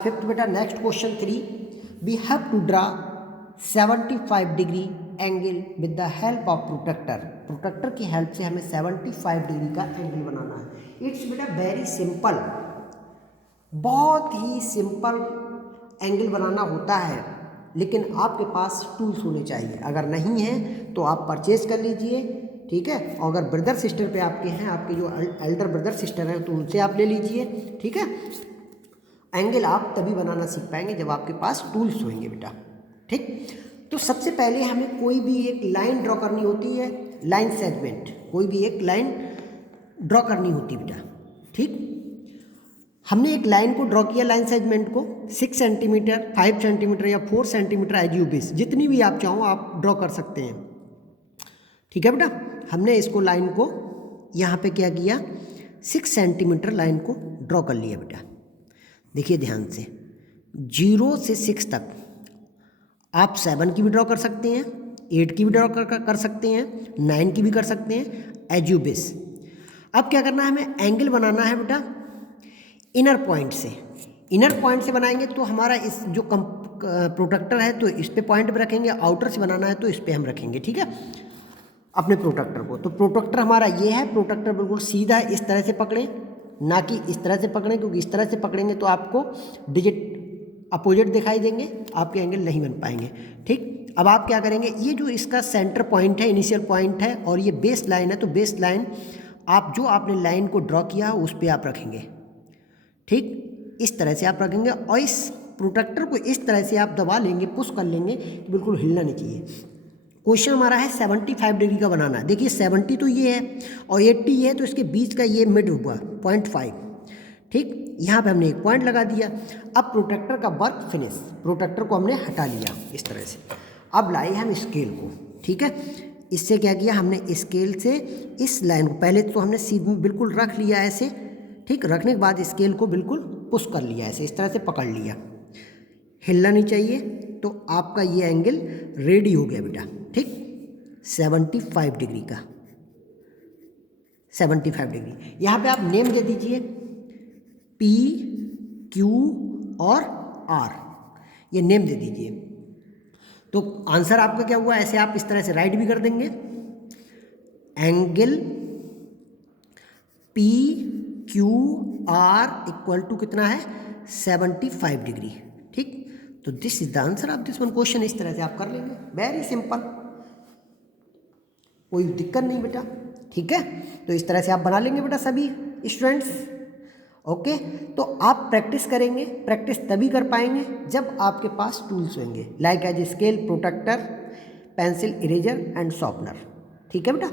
Fifth बेटा next question 3, we have to draw 75 degree angle with the help of protractor. Protractor की help से हमें 75 degree का angle बनाना है। इट्स बेटा वेरी सिंपल, बहुत ही सिंपल एंगल बनाना होता है, लेकिन आपके पास टूल्स होने चाहिए। अगर नहीं है तो आप परचेज कर लीजिए, ठीक है। और अगर ब्रदर सिस्टर पे आपके हैं, आपके जो एल्डर ब्रदर सिस्टर हैं, तो उनसे आप ले लीजिए, ठीक है। एंगल आप तभी बनाना सीख पाएंगे जब आपके पास टूल्स होंगे बेटा, ठीक। तो सबसे पहले हमें कोई भी एक लाइन ड्रॉ करनी होती है, लाइन सेगमेंट, कोई भी एक लाइन ड्रॉ करनी होती है बेटा, ठीक। हमने एक लाइन को ड्रॉ किया, लाइन सेगमेंट को 6 सेंटीमीटर, 5 सेंटीमीटर या 4 सेंटीमीटर एज यू विश, जितनी भी आप चाहो आप ड्रॉ कर सकते हैं, ठीक है बेटा। हमने इसको लाइन को यहाँ पे क्या किया, 6 सेंटीमीटर लाइन को ड्रॉ कर लिया बेटा। देखिए ध्यान से, 0 से 6 तक आप 7 की भी ड्रॉ कर सकते हैं, 8 की भी ड्रॉ कर सकते हैं, 9 की भी कर सकते हैं, एज यू विश। अब क्या करना है, हमें एंगल बनाना है बेटा इनर पॉइंट से। इनर पॉइंट से बनाएंगे तो हमारा इस जो प्रोटेक्टर है तो इस पे पॉइंट पे रखेंगे, आउटर से बनाना है तो इस पे हम रखेंगे, ठीक है, अपने प्रोटेक्टर को। तो प्रोटेक्टर हमारा ये है, प्रोटेक्टर बिल्कुल सीधा इस तरह से पकड़ें, ना कि इस तरह से पकड़ें, क्योंकि इस तरह से पकड़ेंगे तो आपको डिजिट अपोजिट दिखाई देंगे, आपके एंगल नहीं बन पाएंगे, ठीक। अब आप क्या करेंगे, ये जो इसका सेंटर पॉइंट है, इनिशियल पॉइंट है, और ये बेस लाइन है, तो बेस लाइन आप जो आपने लाइन को ड्रॉ किया उस पर आप रखेंगे, ठीक। इस तरह से आप रखेंगे और इस प्रोटेक्टर को इस तरह से आप दबा लेंगे, पुश कर लेंगे कि बिल्कुल हिलना नहीं चाहिए। क्वेश्चन हमारा है 75 डिग्री का बनाना। देखिए 70 तो ये है और 80 ये है, तो इसके बीच का ये मिड हुआ 0.5, ठीक। यहाँ पे हमने एक पॉइंट लगा दिया। अब प्रोटेक्टर का वर्क फिनिश, प्रोटेक्टर को हमने हटा लिया इस तरह से। अब लाए हम स्केल को, ठीक है। इससे क्या किया हमने, स्केल से इस लाइन को पहले तो हमने सीधे बिल्कुल रख लिया ऐसे, ठीक। रखने के बाद स्केल को बिल्कुल पुश कर लिया ऐसे, इस तरह से पकड़ लिया, हिलना नहीं चाहिए। तो आपका ये एंगल रेडी हो गया बेटा, ठीक, 75 डिग्री का, 75 डिग्री। यहाँ पे आप नेम दे दीजिए P, Q और R, ये नेम दे दीजिए। तो आंसर आपका क्या हुआ, ऐसे आप इस तरह से राइट भी कर देंगे, angle P Q R equal to कितना है, 75 डिग्री, ठीक। तो this is the answer of this one question. इस तरह से आप कर लेंगे, वेरी सिंपल, कोई दिक्कत नहीं बेटा, ठीक है। तो इस तरह से आप बना लेंगे बेटा सभी स्टूडेंट्स, ओके। तो आप प्रैक्टिस करेंगे, प्रैक्टिस तभी कर पाएंगे जब आपके पास टूल्स होंगे, like edge scale, protractor, pencil, eraser and sharpener, ठीक है बेटा।